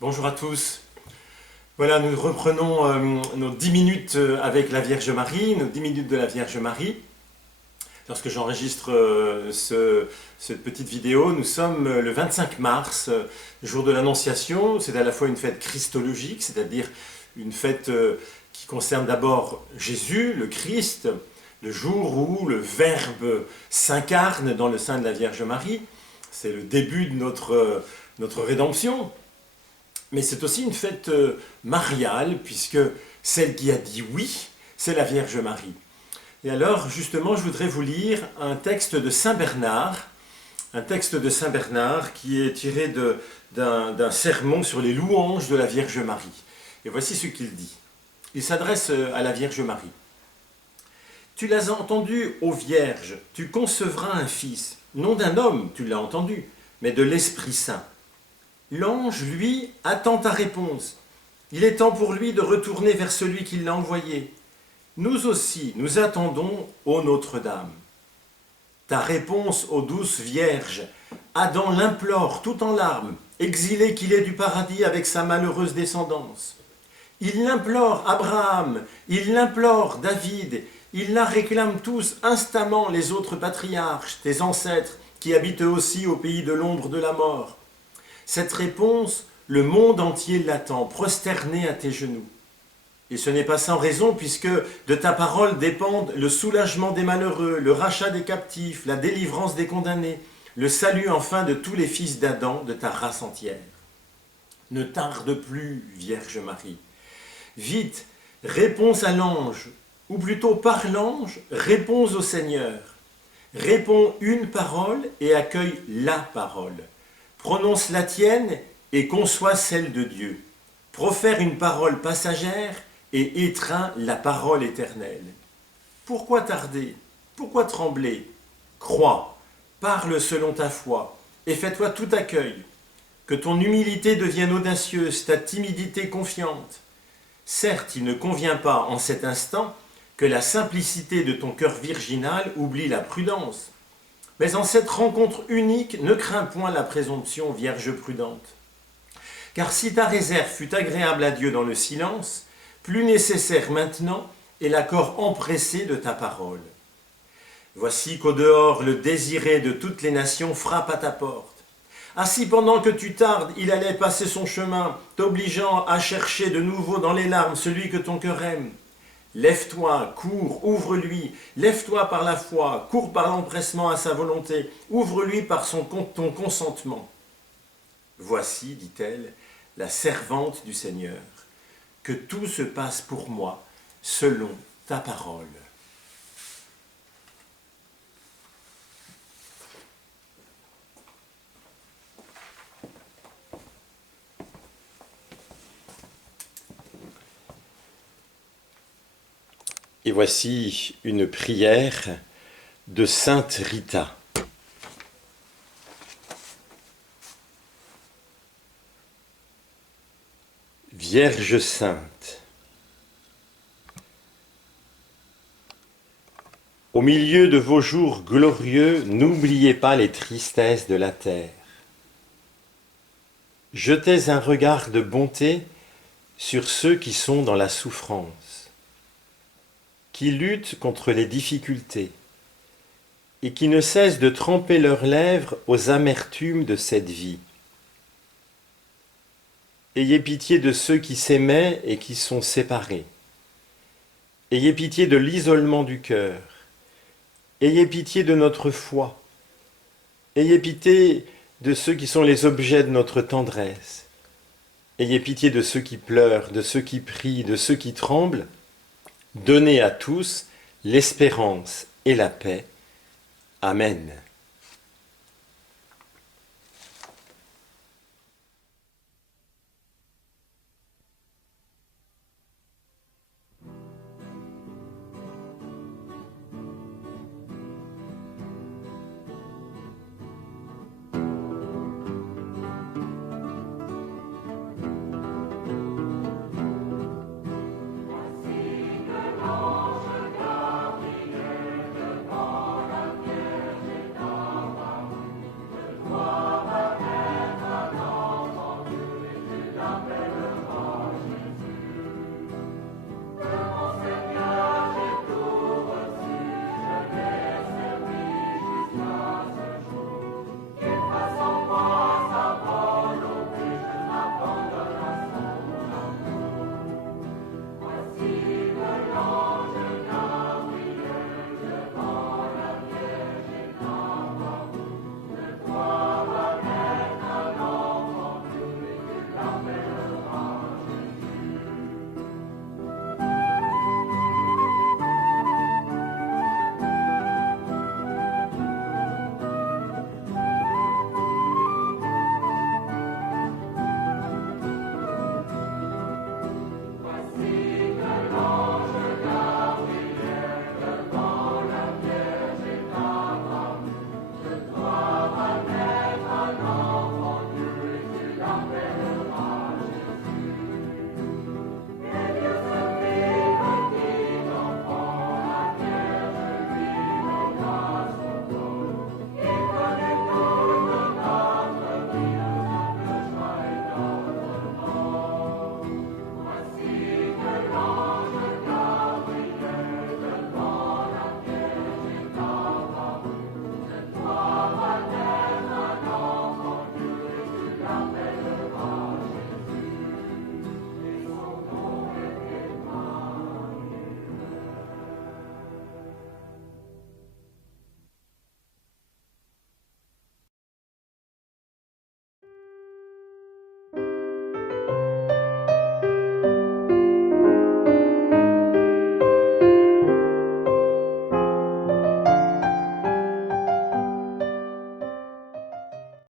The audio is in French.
Bonjour à tous. Voilà, nous reprenons nos 10 minutes avec la Vierge Marie, nos 10 minutes de la Vierge Marie. Lorsque j'enregistre cette petite vidéo, nous sommes le 25 mars, jour de l'Annonciation. C'est à la fois une fête christologique, c'est-à-dire une fête qui concerne d'abord Jésus, le Christ, le jour où le Verbe s'incarne dans le sein de la Vierge Marie. C'est le début de notre rédemption. Mais c'est aussi une fête mariale, puisque celle qui a dit oui, c'est la Vierge Marie. Et alors, justement, je voudrais vous lire un texte de Saint Bernard, qui est tiré d'un sermon sur les louanges de la Vierge Marie. Et voici ce qu'il dit. Il s'adresse à la Vierge Marie. « Tu l'as entendu, ô Vierge, tu concevras un fils, non d'un homme, tu l'as entendu, mais de l'Esprit Saint. L'ange, lui, attend ta réponse. Il est temps pour lui de retourner vers celui qui l'a envoyé. Nous aussi, nous attendons, ô Notre-Dame. Ta réponse, ô douce Vierge, Adam l'implore tout en larmes, exilé qu'il est du paradis avec sa malheureuse descendance. Il l'implore Abraham, il l'implore David, il la réclame tous instamment les autres patriarches, tes ancêtres, qui habitent aussi au pays de l'ombre de la mort. Cette réponse, le monde entier l'attend, prosterné à tes genoux. Et ce n'est pas sans raison, puisque de ta parole dépendent le soulagement des malheureux, le rachat des captifs, la délivrance des condamnés, le salut enfin de tous les fils d'Adam, de ta race entière. Ne tarde plus, Vierge Marie. Vite, réponds à l'ange, ou plutôt par l'ange, réponds au Seigneur. Réponds une parole et accueille la parole. Prononce la tienne et conçois celle de Dieu. Profère une parole passagère et étreins la parole éternelle. Pourquoi tarder? Pourquoi trembler? Crois, parle selon ta foi et fais-toi tout accueil. Que ton humilité devienne audacieuse, ta timidité confiante. Certes, il ne convient pas en cet instant que la simplicité de ton cœur virginal oublie la prudence. Mais en cette rencontre unique, ne crains point la présomption, Vierge prudente. Car si ta réserve fut agréable à Dieu dans le silence, plus nécessaire maintenant est l'accord empressé de ta parole. Voici qu'au dehors, le désiré de toutes les nations frappe à ta porte. Assis pendant que tu tardes, il allait passer son chemin, t'obligeant à chercher de nouveau dans les larmes celui que ton cœur aime. Lève-toi, cours, ouvre-lui, lève-toi par la foi, cours par l'empressement à sa volonté, ouvre-lui par ton consentement. Voici, dit-elle, la servante du Seigneur, que tout se passe pour moi selon ta parole. Et voici une prière de Sainte Rita. Vierge sainte, au milieu de vos jours glorieux, n'oubliez pas les tristesses de la terre. Jetez un regard de bonté sur ceux qui sont dans la souffrance, qui luttent contre les difficultés et qui ne cessent de tremper leurs lèvres aux amertumes de cette vie. Ayez pitié de ceux qui s'aimaient et qui sont séparés. Ayez pitié de l'isolement du cœur. Ayez pitié de notre foi. Ayez pitié de ceux qui sont les objets de notre tendresse. Ayez pitié de ceux qui pleurent, de ceux qui prient, de ceux qui tremblent. Donnez à tous l'espérance et la paix. Amen.